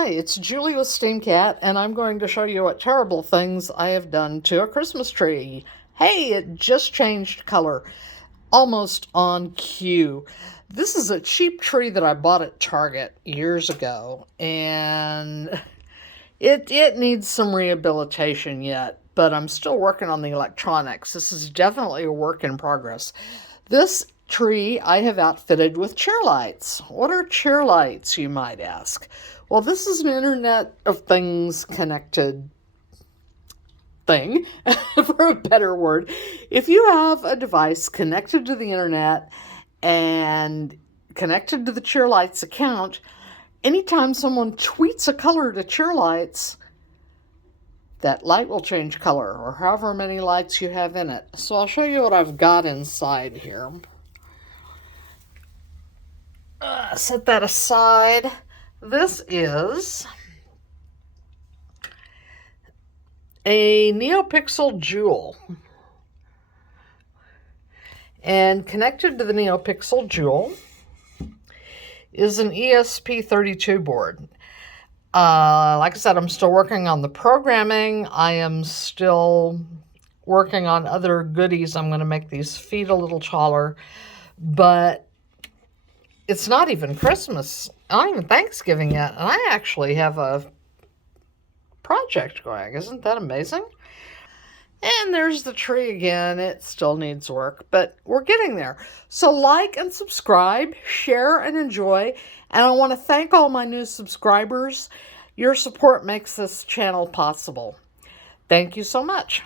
Hi, it's Julie with Steam Cat, and I'm going to show you what terrible things I have done to a Christmas tree. Hey, it just changed color, almost on cue. This is a cheap tree that I bought at Target years ago, and it needs some rehabilitation yet, but I'm still working on the electronics. This is definitely a work in progress. This tree I have outfitted with Cheerlights. What are Cheerlights, you might ask? Well, this is an Internet of Things connected thing, for a better word. If you have a device connected to the internet and connected to the Cheerlights account, anytime someone tweets a color to Cheerlights, that light will change color, or however many lights you have in it. So I'll show you what I've got inside here. Set that aside. This is a NeoPixel Jewel. And connected to the NeoPixel Jewel is an ESP32 board. Like I said, I'm still working on the programming. I am still working on other goodies. I'm going to make these feet a little taller. But it's not even Christmas, not even Thanksgiving yet, and I actually have a project going. Isn't that amazing? And there's the tree again. It still needs work, but we're getting there. So like and subscribe, share and enjoy. And I want to thank all my new subscribers. Your support makes this channel possible. Thank you so much.